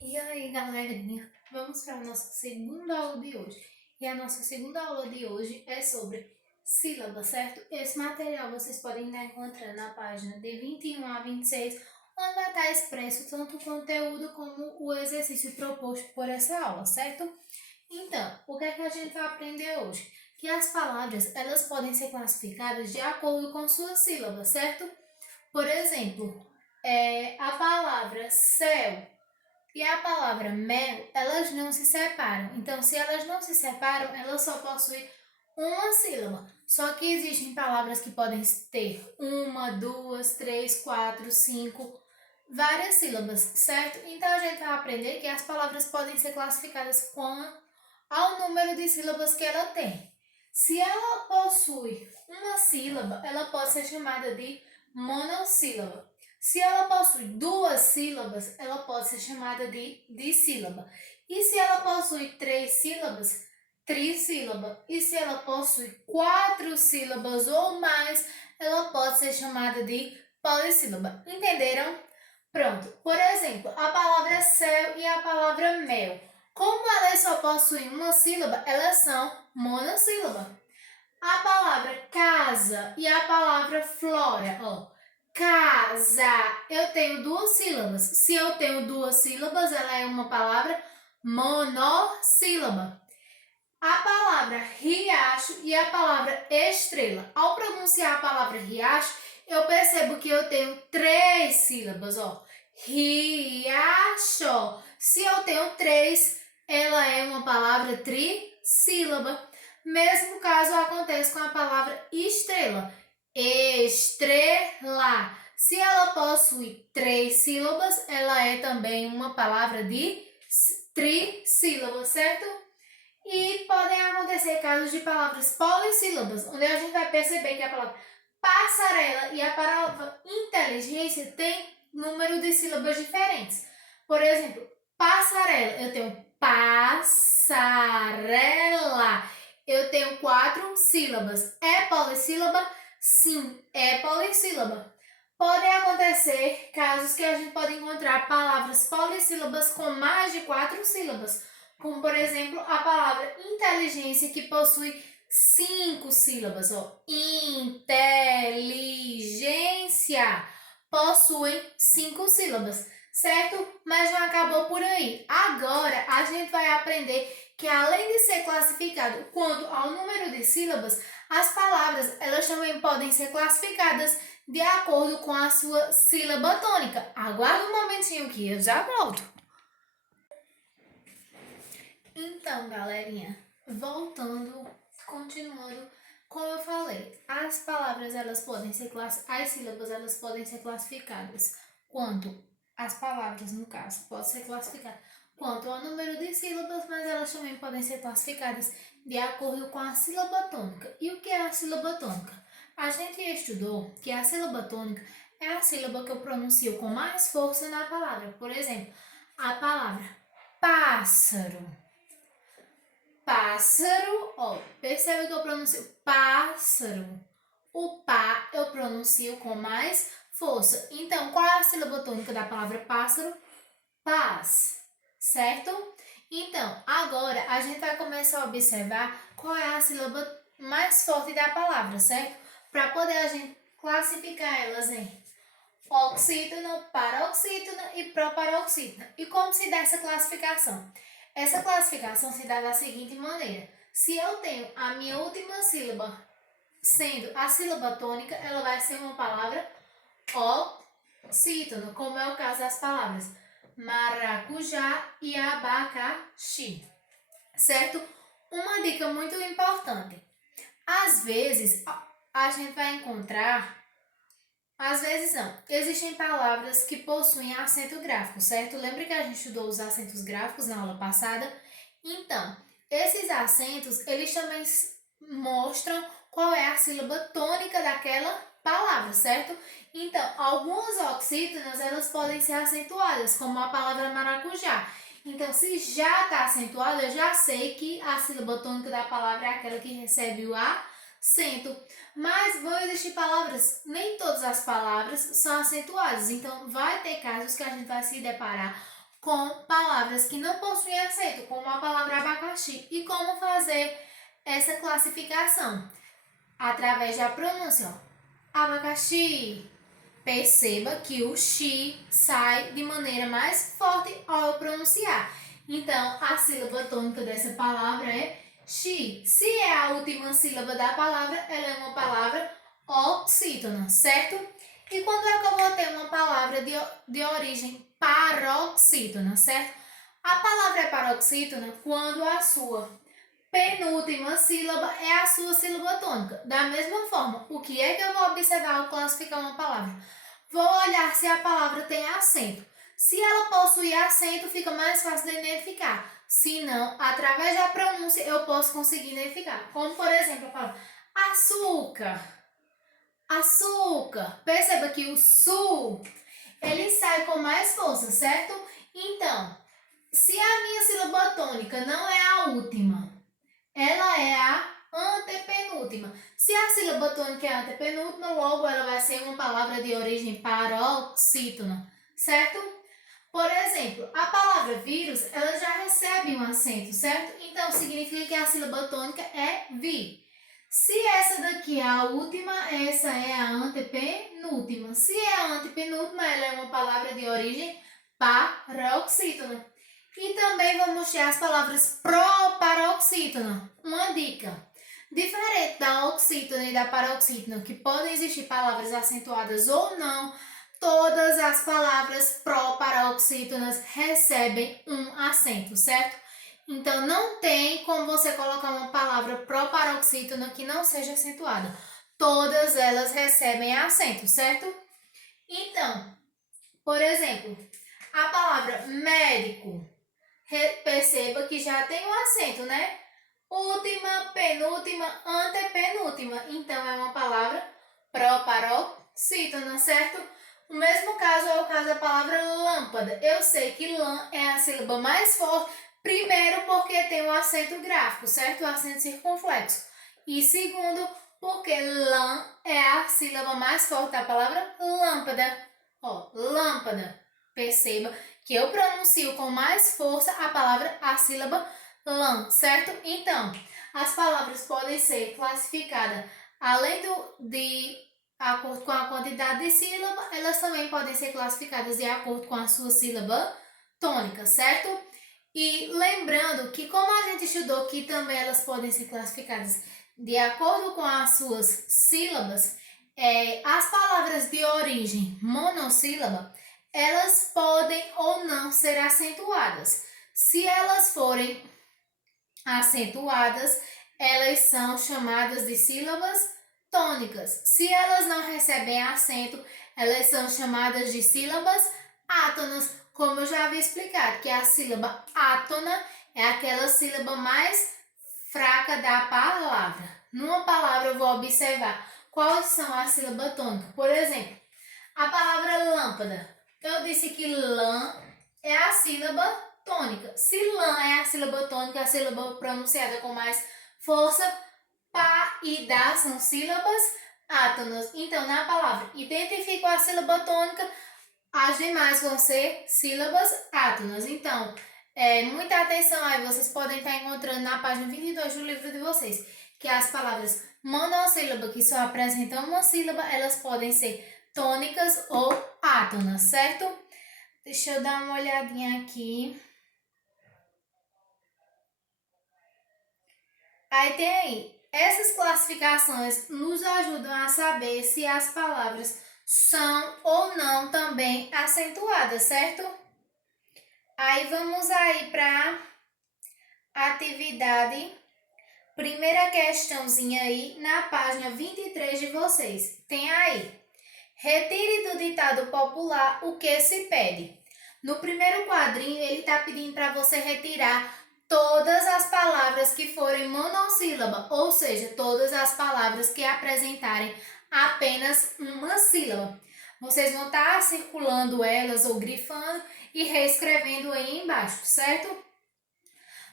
E aí, galerinha, vamos para a nossa segunda aula de hoje. E a nossa segunda aula de hoje é sobre sílaba, certo? Esse material vocês podem estar encontrando na página de 21 a 26, onde vai estar expresso tanto o conteúdo como o exercício proposto por essa aula, certo? Então, o que é que a gente vai aprender hoje? Que as palavras, elas podem ser classificadas de acordo com suas sílabas, certo? Por exemplo, a palavra céu e a palavra mel, elas não se separam. Então, se elas não se separam, elas só possuem uma sílaba. Só que existem palavras que podem ter uma, duas, três, quatro, cinco, várias sílabas, certo? Então, a gente vai aprender que as palavras podem ser classificadas ao número de sílabas que ela tem. Se ela possui uma sílaba, ela pode ser chamada de monossílaba. Se ela possui duas sílabas, ela pode ser chamada de dissílaba. E se ela possui três sílabas, trissílaba. E se ela possui quatro sílabas ou mais, ela pode ser chamada de polissílaba. Entenderam? Pronto. Por exemplo, a palavra céu e a palavra mel. Como elas só possuem uma sílaba, elas são monossílaba. A palavra casa e a palavra flora, ó. Casa, eu tenho duas sílabas. Se eu tenho duas sílabas, ela é uma palavra monossílaba. A palavra riacho e a palavra estrela. Ao pronunciar a palavra riacho, eu percebo que eu tenho três sílabas, ó. Riacho. Se eu tenho três, ela é uma palavra trissílaba. Mesmo caso acontece com a palavra estrela. Estrela. Se ela possui três sílabas, ela é também uma palavra de trissílaba, certo? E podem acontecer casos de palavras polissílabas, onde a gente vai perceber que a palavra passarela e a palavra inteligência têm número de sílabas diferentes. Por exemplo, passarela, eu tenho passarela. Eu tenho quatro sílabas. É polissílaba? Sim, é polissílaba. Podem acontecer casos que a gente pode encontrar palavras polissílabas com mais de quatro sílabas, como por exemplo a palavra inteligência, que possui cinco sílabas. Ó. Inteligência possui cinco sílabas, certo? Mas não acabou por aí. Agora a gente vai aprender que, além de ser classificado quanto ao número de sílabas, as palavras elas também podem ser classificadas de acordo com a sua sílaba tônica. Aguarda um momentinho que eu já volto. Então, galerinha, voltando, continuando, como eu falei, as palavras elas podem ser as sílabas elas podem ser classificadas quanto as palavras, no caso, pode ser classificada quanto ao número de sílabas, mas elas também podem ser classificadas de acordo com a sílaba tônica. E o que é a sílaba tônica? A gente estudou que a sílaba tônica é a sílaba que eu pronuncio com mais força na palavra. Por exemplo, a palavra pássaro. Pássaro, ó, percebe que eu pronuncio pássaro. O pá eu pronuncio com mais força. Então, qual é a sílaba tônica da palavra pássaro? Paz, certo? Então, agora a gente vai começar a observar qual é a sílaba mais forte da palavra, certo? Para poder a gente classificar elas em oxítona, paroxítona e proparoxítona. E como se dá essa classificação? Essa classificação se dá da seguinte maneira: se eu tenho a minha última sílaba sendo a sílaba tônica, ela vai ser uma palavra oxítona, como é o caso das palavras maracujá e abacaxi, certo? Uma dica muito importante: às vezes a gente vai encontrar, às vezes não, existem palavras que possuem acento gráfico, certo? Lembra que a gente estudou os acentos gráficos na aula passada? Então, esses acentos, eles também mostram qual é a sílaba tônica daquela palavra, certo? Então, algumas oxítonas, elas podem ser acentuadas, como a palavra maracujá. Então, se já está acentuada, eu já sei que a sílaba tônica da palavra é aquela que recebe o acento. Mas vão existir palavras, nem todas as palavras são acentuadas. Então, vai ter casos que a gente vai se deparar com palavras que não possuem acento, como a palavra abacaxi. E como fazer essa classificação? Através da pronúncia. Abacaxi. Perceba que o xi sai de maneira mais forte ao pronunciar. Então, a sílaba tônica dessa palavra é xi. Se é a última sílaba da palavra, ela é uma palavra oxítona, certo? E quando é que eu vou ter uma palavra de origem paroxítona, certo? A palavra é paroxítona quando a sua penúltima sílaba é a sua sílaba tônica. Da mesma forma, o que é que eu vou observar ao classificar uma palavra? Vou olhar se a palavra tem acento. Se ela possui acento, fica mais fácil de identificar. Se não, através da pronúncia, eu posso conseguir identificar. Como, por exemplo, a palavra açúcar. Açúcar. Perceba que o su, ele sai com mais força, certo? Então, se a minha sílaba tônica não é a última, ela é a antepenúltima. Se a sílaba tônica é a antepenúltima, logo ela vai ser uma palavra de origem paroxítona, certo? Por exemplo, a palavra vírus, ela já recebe um acento, certo? Então, significa que a sílaba tônica é vi. Se essa daqui é a última, essa é a antepenúltima. Se é a antepenúltima, ela é uma palavra de origem paroxítona. E também vamos ter as palavras proparoxítona. Uma dica. Diferente da oxítona e da paroxítona, que podem existir palavras acentuadas ou não, todas as palavras proparoxítonas recebem um acento, certo? Então, não tem como você colocar uma palavra proparoxítona que não seja acentuada. Todas elas recebem acento, certo? Então, por exemplo, a palavra médico. Perceba que já tem um acento, né? Última, penúltima, antepenúltima. Então, é uma palavra proparoxítona, certo? O mesmo caso é o caso da palavra lâmpada. Eu sei que lã é a sílaba mais forte, primeiro porque tem um acento gráfico, certo? O acento circunflexo. E segundo, porque lã é a sílaba mais forte da palavra lâmpada. Ó, lâmpada. Perceba que eu pronuncio com mais força a sílaba lã, certo? Então, as palavras podem ser classificadas além de acordo com a quantidade de sílaba, elas também podem ser classificadas de acordo com a sua sílaba tônica, certo? E lembrando que como a gente estudou que também elas podem ser classificadas de acordo com as suas sílabas, as palavras de origem monossílaba, elas podem ou não ser acentuadas. Se elas forem acentuadas, elas são chamadas de sílabas tônicas. Se elas não recebem acento, elas são chamadas de sílabas átonas, como eu já havia explicado, que a sílaba átona é aquela sílaba mais fraca da palavra. Numa palavra eu vou observar quais são as sílabas tônicas. Por exemplo, a palavra lâmpada. Eu disse que lã é a sílaba tônica. Se lã é a sílaba tônica, a sílaba pronunciada com mais força, pá e dá são sílabas átonas. Então, na palavra identifico a sílaba tônica, as demais vão ser sílabas átonas. Então, muita atenção aí, vocês podem estar encontrando na página 22 do livro de vocês, que as palavras monossílaba, que só apresentam uma sílaba, elas podem ser tônicas ou átonas, certo? Deixa eu dar uma olhadinha aqui. Aí tem aí, essas classificações nos ajudam a saber se as palavras são ou não também acentuadas, certo? Aí vamos aí para a atividade, primeira questãozinha aí na página 23 de vocês. Tem aí, retire do ditado popular o que se pede. No primeiro quadrinho, ele está pedindo para você retirar todas as palavras que forem monossílaba, ou seja, todas as palavras que apresentarem apenas uma sílaba. Vocês vão estar circulando elas ou grifando e reescrevendo aí embaixo, certo?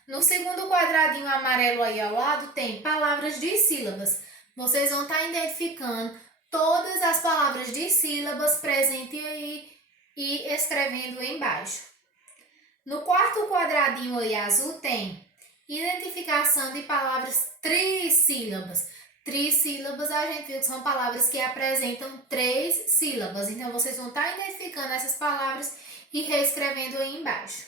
No segundo quadradinho amarelo aí ao lado tem palavras de sílabas. Vocês vão estar identificando todas as palavras de sílabas presentes aí e escrevendo embaixo. No quarto quadradinho aí azul tem identificação de palavras trissílabas. Trissílabas a gente viu que são palavras que apresentam 3 sílabas. Então, vocês vão estar identificando essas palavras e reescrevendo aí embaixo.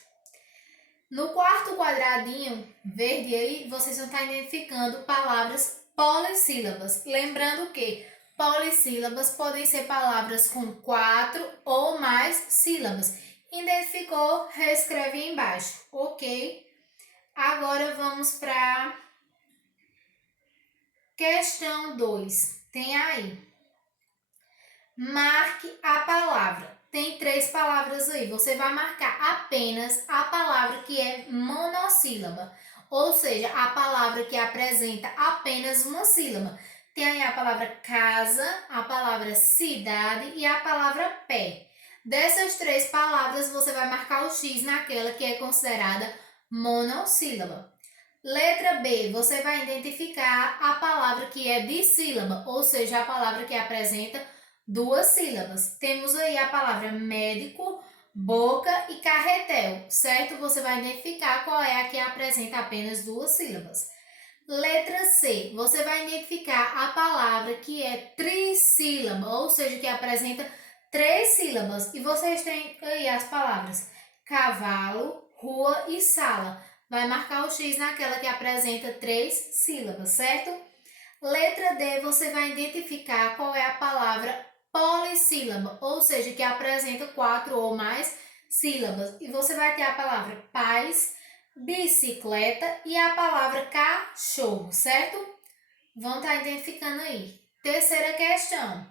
No quarto quadradinho verde aí, vocês vão estar identificando palavras polissílabas. Lembrando que polissílabas podem ser palavras com 4 ou mais sílabas. Identificou, reescreve aí embaixo, ok? Agora vamos para questão 2. Tem aí. Marque a palavra. Tem 3 palavras aí. Você vai marcar apenas a palavra que é monossílaba. Ou seja, a palavra que apresenta apenas uma sílaba. Tem aí a palavra casa, a palavra cidade e a palavra pé. Dessas 3 palavras, você vai marcar o X naquela que é considerada monossílaba. Letra B, você vai identificar a palavra que é dissílaba, ou seja, a palavra que apresenta 2 sílabas. Temos aí a palavra médico, boca e carretel, certo? Você vai identificar qual é a que apresenta apenas 2 sílabas. Letra C, você vai identificar a palavra que é trissílaba, ou seja, que apresenta 3 sílabas. E vocês têm aí as palavras cavalo, rua e sala. Vai marcar o X naquela que apresenta 3 sílabas, certo? Letra D, você vai identificar qual é a palavra polissílaba, ou seja, que apresenta 4 ou mais sílabas. E você vai ter a palavra paz, bicicleta e a palavra cachorro, certo? Vão estar identificando aí. Terceira questão.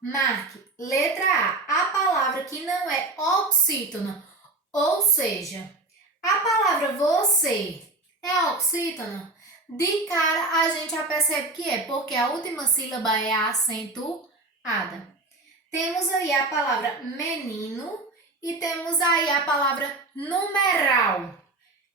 Marque letra A, a palavra que não é oxítona, ou seja, a palavra você é oxítona. De cara a gente já percebe que é, porque a última sílaba é acentuada. Temos aí a palavra menino e temos aí a palavra numeral.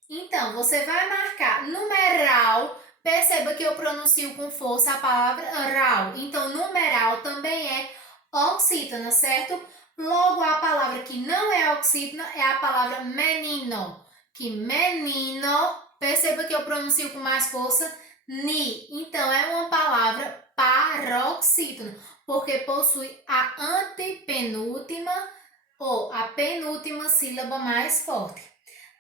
Então, você vai marcar numeral. Perceba que eu pronuncio com força a palavra ral. Então, numeral também é oxítona, certo? Logo, a palavra que não é oxítona é a palavra menino. Que menino, perceba que eu pronuncio com mais força ni. Então, é uma palavra paroxítona, porque possui a antepenúltima ou a penúltima sílaba mais forte.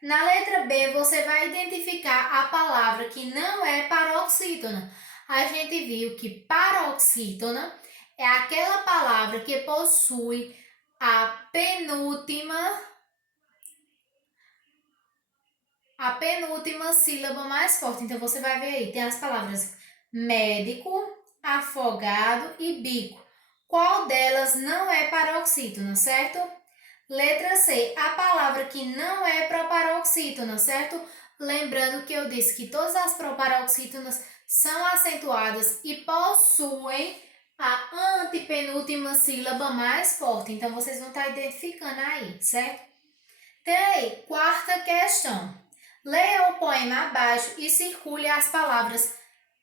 Na letra B, você vai identificar a palavra que não é paroxítona. A gente viu que paroxítona é aquela palavra que possui a penúltima sílaba mais forte. Então, você vai ver aí, tem as palavras médico, afogado e bico. Qual delas não é paroxítona, certo? Letra C, a palavra que não é proparoxítona, certo? Lembrando que eu disse que todas as proparoxítonas são acentuadas e possuem a antepenúltima sílaba mais forte. Então, vocês vão estar identificando aí, certo? Tem aí, quarta questão. Leia o poema abaixo e circule as palavras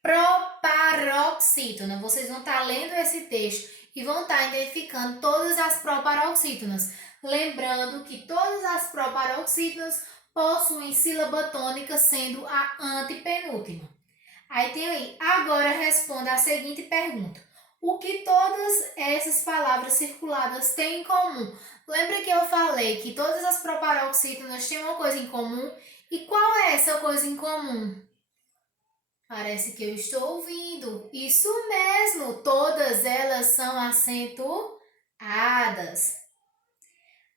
proparoxítona. Vocês vão estar lendo esse texto e vão estar identificando todas as proparoxítonas. Lembrando que todas as proparoxítonas possuem sílaba tônica, sendo a antepenúltima. Aí tem aí, agora responda a seguinte pergunta. O que todas essas palavras circuladas têm em comum? Lembra que eu falei que todas as proparoxítonas têm uma coisa em comum? E qual é essa coisa em comum? Parece que eu estou ouvindo. Isso mesmo, todas elas são acentuadas.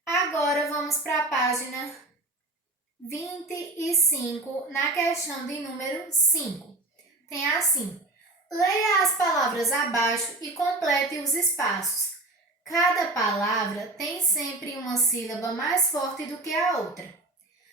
Agora vamos para a página 25, na questão de número 5. Tem assim: leia as palavras abaixo e complete os espaços. Cada palavra tem sempre uma sílaba mais forte do que a outra.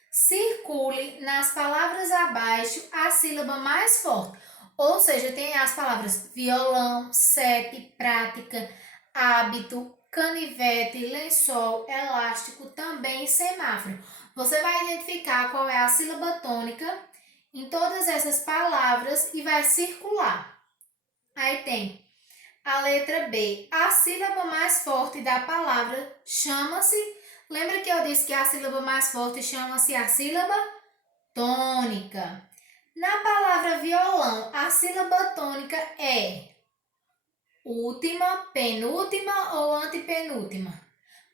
Circule nas palavras abaixo a sílaba mais forte. Ou seja, tem as palavras violão, sete, prática, hábito, canivete, lençol, elástico, também semáforo. Você vai identificar qual é a sílaba tônica em todas essas palavras e vai circular. Aí tem a letra B. A sílaba mais forte da palavra chama-se. Lembra que eu disse que a sílaba mais forte chama-se a sílaba tônica. Na palavra violão, a sílaba tônica é última, penúltima ou antepenúltima?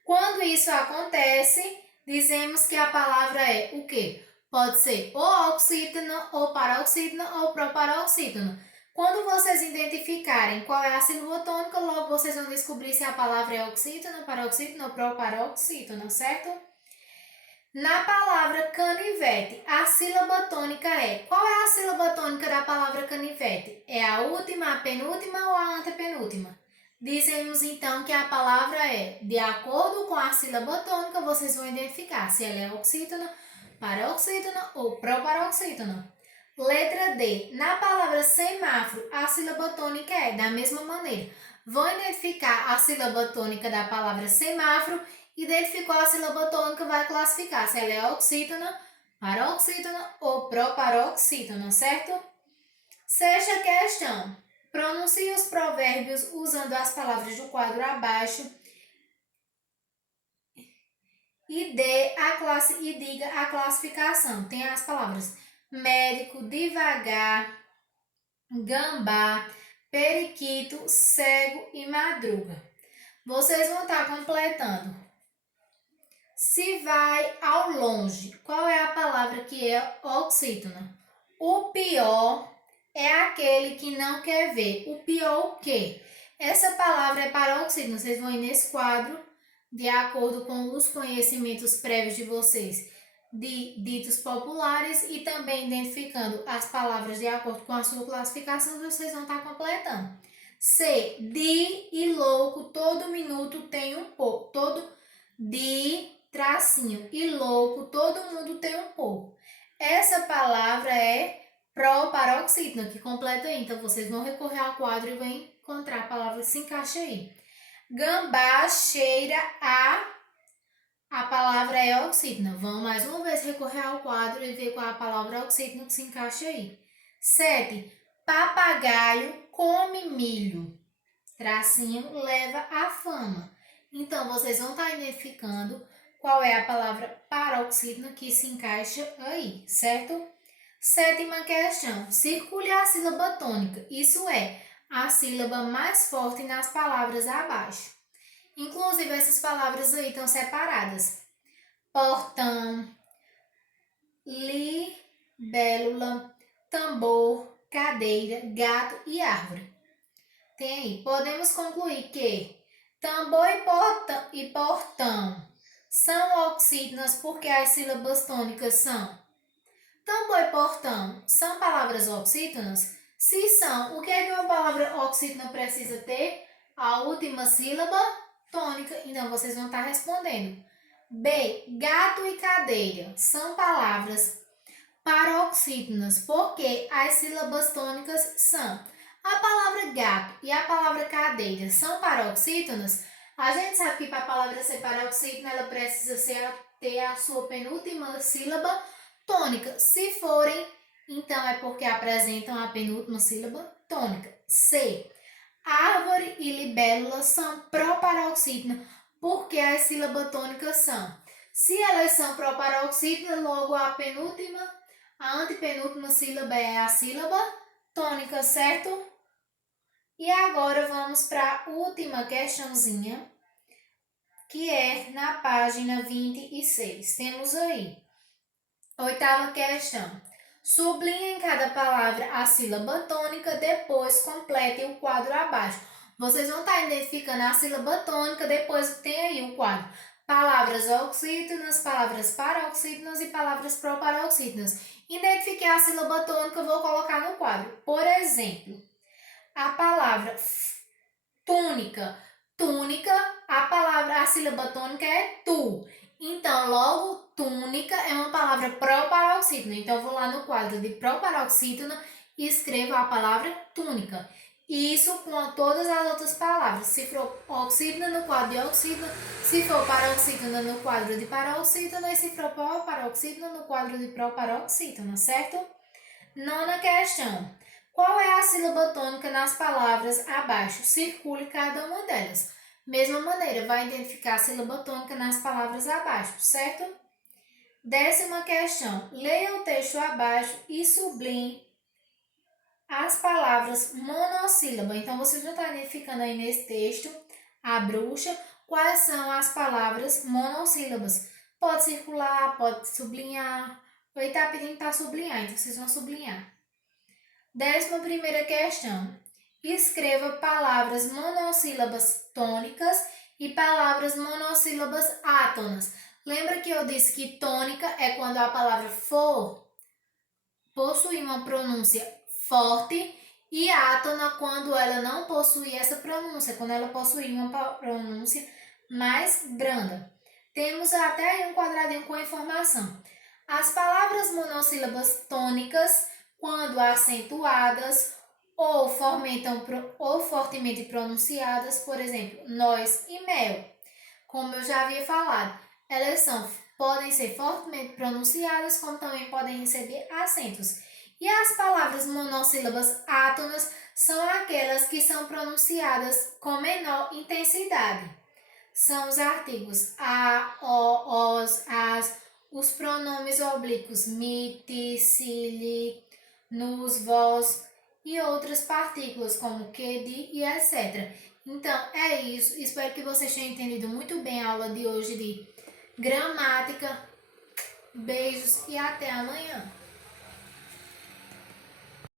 Quando isso acontece, dizemos que a palavra é o quê? Pode ser ou oxítona, ou paroxítona, ou proparoxítona. Quando vocês identificarem qual é a sílaba tônica, logo vocês vão descobrir se a palavra é oxítona, paroxítona ou proparoxítona, certo? Na palavra canivete, a sílaba tônica é... Qual é a sílaba tônica da palavra canivete? É a última, a penúltima ou a antepenúltima? Dizemos então que a palavra é, de acordo com a sílaba tônica, vocês vão identificar se ela é oxítona, paroxítona ou proparoxítona. Letra D. Na palavra semáforo, a sílaba tônica é da mesma maneira. Vão identificar a sílaba tônica da palavra semáforo. Identificou a sílaba tônica, vai classificar se ela é oxítona, paroxítona ou proparoxítona, certo? Sexta questão. Pronuncie os provérbios usando as palavras do quadro abaixo e diga a classificação. Tem as palavras médico, devagar, gambá, periquito, cego e madruga. Vocês vão estar completando. Se vai ao longe, qual é a palavra que é oxítona? O pior é aquele que não quer ver. O pior o quê? Essa palavra é paroxítona. Vocês vão ir nesse quadro, de acordo com os conhecimentos prévios de vocês, de ditos populares e também identificando as palavras de acordo com a sua classificação, vocês vão estar completando. C. De e louco, todo minuto tem um pouco. Tracinho e louco, todo mundo tem um pouco. Essa palavra é proparoxítona, que completa aí. Então, vocês vão recorrer ao quadro e vão encontrar a palavra que se encaixa aí. Gambá cheira a palavra é oxítona. Vamos mais uma vez recorrer ao quadro e ver qual é a palavra oxítona que se encaixa aí. 7. Papagaio come milho. Tracinho leva a fama. Então, vocês vão estar identificando qual é a palavra paroxítona que se encaixa aí, certo? Sétima questão. Circule a sílaba tônica. Isso é a sílaba mais forte nas palavras abaixo. Inclusive, essas palavras aí estão separadas. Portão, libélula, tambor, cadeira, gato e árvore. Tem aí. Podemos concluir que tambor e portão são oxítonas porque as sílabas tônicas são. Tambor e portão são palavras oxítonas? Se são, o que é que uma palavra oxítona precisa ter? A última sílaba tônica. Então, vocês vão estar respondendo. B. Gato e cadeira são palavras paroxítonas porque as sílabas tônicas são. A palavra gato e a palavra cadeira são paroxítonas? A gente sabe que para a palavra ser paroxítona, ela precisa ter a sua penúltima sílaba tônica. Se forem, então é porque apresentam a penúltima sílaba tônica. C. Árvore e libélula são proparoxítonas porque as sílabas tônicas são. Se elas são proparoxítonas, logo a antepenúltima sílaba é a sílaba tônica, certo? E agora vamos para a última questãozinha, que é na página 26. Temos aí. Oitava questão. Sublinhe em cada palavra a sílaba tônica, depois complete o quadro abaixo. Vocês vão estar identificando a sílaba tônica, depois tem aí o quadro. Palavras oxítonas, palavras paroxítonas e palavras proparoxítonas. Identifiquei a sílaba tônica, vou colocar no quadro. Por exemplo, a palavra túnica. Túnica, a sílaba tônica é tu. Então, logo, túnica é uma palavra proparoxítona. Então, eu vou lá no quadro de proparoxítona e escrevo a palavra túnica. Isso com todas as outras palavras. Se for oxítona, no quadro de oxítona. Se for paroxítona, no quadro de paroxítona. E se for proparoxítona, no quadro de proparoxítona, certo? Nona questão. Qual é a sílaba tônica nas palavras abaixo? Circule cada uma delas. Mesma maneira, vai identificar a sílaba tônica nas palavras abaixo, certo? 10ª questão. Leia o texto abaixo e sublinhe as palavras monossílaba. Então, vocês vão estar identificando aí nesse texto, a bruxa, quais são as palavras monossílabas. Pode circular, pode sublinhar. Ele está pedindo para sublinhar, então vocês vão sublinhar. 11ª questão. Escreva palavras monossílabas tônicas e palavras monossílabas átonas. Lembra que eu disse que tônica é quando a palavra for possui uma pronúncia forte e átona quando ela não possui essa pronúncia, quando ela possui uma pronúncia mais branda. Temos até aí um quadradinho com a informação. As palavras monossílabas tônicas, quando acentuadas ou fortemente pronunciadas, por exemplo, nós e mel. Como eu já havia falado, elas podem ser fortemente pronunciadas, como também podem receber acentos. E as palavras monossílabas átonas são aquelas que são pronunciadas com menor intensidade. São os artigos a, o, os, as, os pronomes oblíquos me, ti, si, li, nos, vós e outras partículas como que, de e etc. Então, é isso. Espero que vocês tenham entendido muito bem a aula de hoje de gramática. Beijos e até amanhã.